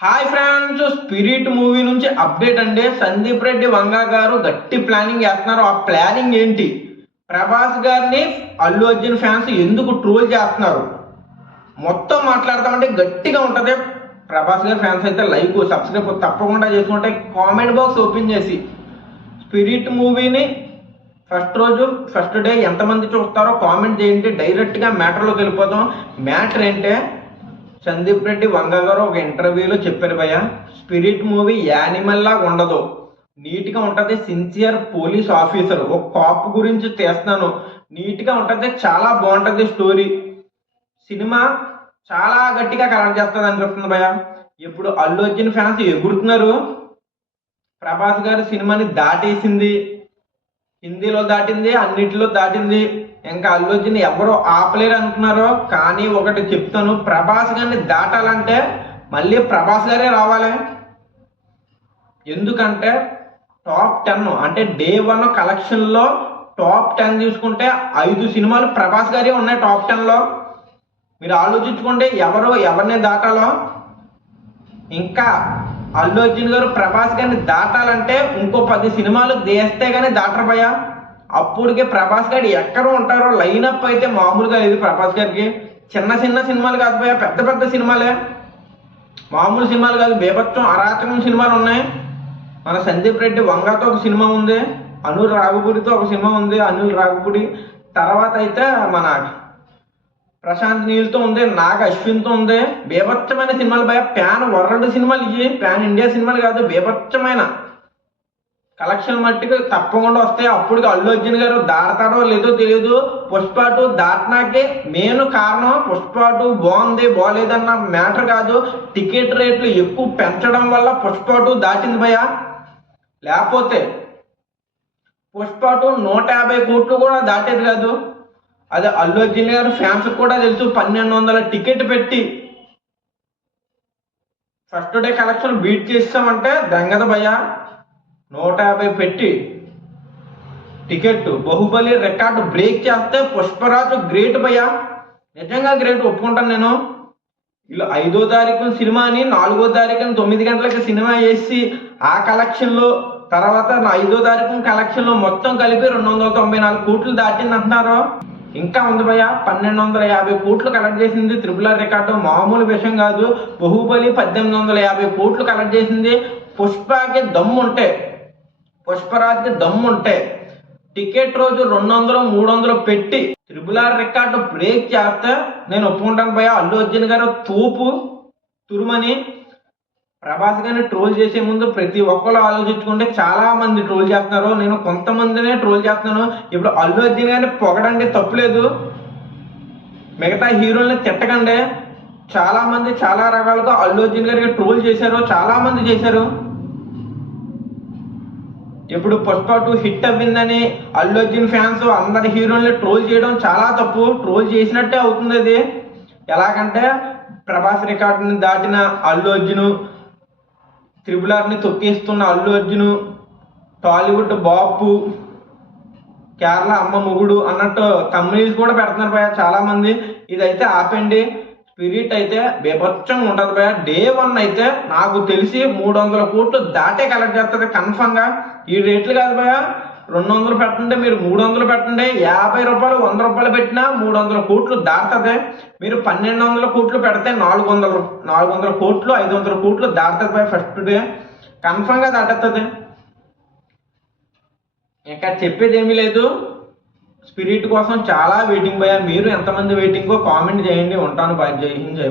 Hi friends, spirit movie నుంచి update అండి. సందీప్ రెడ్డి వంగ గారు గట్టి ప్లానింగ్ చేస్తున్నారు. ఆ ప్లానింగ్ ఏంటి? ప్రభాస్ గారిని అల్లు అర్జున్ ఫ్యాన్స్ ఎందుకు ట్రోల్ చేస్తున్నారు మొత్తం మాట్లాడతామంటే గట్టిగా ఉంటుంది. ప్రభాస్ గారి ఫ్యాన్స్ అయితే లైక్ సబ్స్క్రైబ్ తప్పకుండా చేసుకుంటే కామెంట్ బాక్స్ ఓపెన్ చేసి స్పిరిట్ మూవీని ఫస్ట్ డే ఎంతమంది చూస్తారో కామెంట్ చేయండి. డైరెక్ట్గా మ్యాటర్లోకి వెళ్ళిపోతాం. మ్యాటర్ ఏంటే, సందీప్ రెడ్డి వంగ గారు ఒక ఇంటర్వ్యూలో చెప్పారు భయ్య, స్పిరిట్ మూవీ యానిమల్ లాగా ఉండదు, నీట్గా ఉంటుంది. సిన్సియర్ పోలీస్ ఆఫీసర్, ఒక కాప్ గురించి తీస్తున్నాను, నీట్గా ఉంటుంది, చాలా బాగుంటుంది స్టోరీ. సినిమా చాలా గట్టిగా కలెక్ట్ చేస్తుంది అనిపిస్తుంది భయ్య. ఇప్పుడు అల్లు అర్జున్ ఫ్యాన్స్ ఎగురుతున్నారు. ప్రభాస్ గారు సినిమాని దాటేసింది, హిందీలో దాటింది, అన్నిటిలో దాటింది. ఇంకా అల్లు అర్జున్ ఎవరో ఆపలేరు అనుకున్నారో. కానీ ఒకటి చెప్తాను, ప్రభాస్ గారిని దాటాలంటే మళ్ళీ ప్రభాస్ గారే రావాలి. ఎందుకంటే టాప్ 10 అంటే డే 1 కలెక్షన్లో టాప్ 10 చూసుకుంటే 5 సినిమాలు ప్రభాస్ గారే ఉన్నాయి టాప్ 10లో. మీరు ఆలోచించుకుంటే ఎవరిని దాటాలో. ఇంకా అల్లు అర్జున్ గారు ప్రభాస్ గారిని దాటాలంటే ఇంకో 10 సినిమాలు తీస్తే కానీ దాటరు భయ్య. అప్పటికే ప్రభాస్ గారు ఎక్కడ ఉంటారో లైనప్ అయితే మామూలుగా లేదు. ప్రభాస్ గారికి చిన్న సినిమాలు కాదు భయ్య, పెద్ద సినిమాలే, మామూలు సినిమాలు కాదు. బేభత్సం అరాచకం సినిమాలు ఉన్నాయి. మన సందీప్ రెడ్డి వంగతో ఒక సినిమా ఉంది, అనిల్ రాఘపుడితో ఒక సినిమా ఉంది, అనిల్ రాఘపుడి తర్వాత అయితే మన ప్రశాంత్ నీల్తో ఉంది, నాగ అశ్విన్తో ఉంది. బేభత్సమైన సినిమాలు భయ. ప్యాన్ వరల్డ్ సినిమాలు ఇవి, ప్యాన్ ఇండియా సినిమాలు కాదు. బేభత్సమైన కలెక్షన్ మట్టికి తప్పకుండా వస్తాయి. అప్పుడు అల్లు అర్జున్ గారు దాడతాడో లేదో తెలియదు. పుష్ప 2 దాటినాకే మెయిన్ కారణం పుష్ప 2 బాగుంది బాగలేదన్న మ్యాటర్ కాదు, టికెట్ రేట్లు ఎక్కువ పెంచడం వల్ల పుష్ప 2 దాటింది భయ. లేకపోతే పుష్ప 2 150 కోట్లు కూడా దాటేది కాదు. అదే అల్లు అర్జున్ గారు ఫ్యాన్స్ కూడా తెలుసు. 1200 టికెట్ పెట్టి ఫస్ట్ డే కలెక్షన్ బీట్ చేస్తామంటే దెంగద భయ్య. 150 పెట్టి టికెట్ బాహుబలి రికార్డు బ్రేక్ చేస్తే పుష్పరాజు గ్రేట్ భయ్య, నిజంగా గ్రేట్, ఒప్పుకుంటాను నేను. ఇలా 5వ తారీఖున సినిమా అని 4వ తారీఖున 9 గంటలకి సినిమా వేసి ఆ కలెక్షన్లో తర్వాత 5వ తారీఖున కలెక్షన్లో మొత్తం కలిపి 294 కోట్లు దాటింది అంటున్నారు. ఇంకా ఉంది భయ్య, 1250 కోట్లు కలెక్ట్ చేసింది. RRR రికార్డు మామూలు విషయం కాదు. బాహుబలి 1850 కోట్లు కలెక్ట్ చేసింది. పుష్పకి దమ్ముంటే, పుష్పరాజ్కి దమ్ముంటే టికెట్ రోజు 200 300 పెట్టి RRR రికార్డు బ్రేక్ చేస్తే నేను ఒప్పుకుంటాను భయ్య. అల్లు అర్జున్ గారు తూపు తురుమని. ప్రభాస్ గారిని ట్రోల్ చేసే ముందు ప్రతి ఒక్కరు ఆలోచించుకుంటే చాలా మంది ట్రోల్ చేస్తున్నారు. నేను కొంతమందినే ట్రోల్ చేస్తున్నాను. ఇప్పుడు అల్లు అర్జున్ గారిని పొగడండి, తప్పులేదు. మిగతా హీరోల్ని తిట్టకండి. చాలా మంది చాలా రకాలుగా అల్లు అర్జున్ గారికి ట్రోల్ చేశారు, చాలా మంది చేశారు. ఇప్పుడు పుష్ప 2 హిట్ అవ్విందని అల్లు అర్జున్ ఫ్యాన్స్ అందరి హీరోల్ని ట్రోల్ చేయడం చాలా తప్పు. ట్రోల్ చేసినట్టే అవుతుంది అది. ఎలాగంటే ప్రభాస్ రికార్డుని దాటిన అల్లు అర్జును, RRRని తొక్కేస్తున్న అల్లు అర్జును, టాలీవుడ్ బాపు, కేరళ అమ్మ మొగుడు అన్నట్టు కంపెనీస్ కూడా పెడుతున్నారు భయ చాలా మంది. ఇదైతే ఆపండి. స్పిరిట్ అయితే బేభత్సంగా ఉంటుంది భయ. డే 1 అయితే నాకు తెలిసి 300 కోట్లు దాటే కలెక్ట్ చేస్తుంది కన్ఫర్మ్గా. ఈ రేట్లు కాదు భయ, 200 పెట్టండి, మీరు 300 పెట్టండి, 50 రూపాయలు 100 రూపాయలు పెట్టినా 300 కోట్లు దాటుతుంది. మీరు 1200 కోట్లు పెడితే 400 కోట్లు 500 కోట్లు దాటుతుంది భయ. ఫస్ట్ డే కన్ఫర్మ్గా దాటుతుంది. ఇంకా చెప్పేది ఏమీ లేదు. స్పిరిట్ కోసం చాలా వెయిటింగ్ భయ. మీరు ఎంతమంది వెయిటింగో కామెంట్ చేయండి. ఉంటాను బాయ్. జై హింద్, జై భారత్.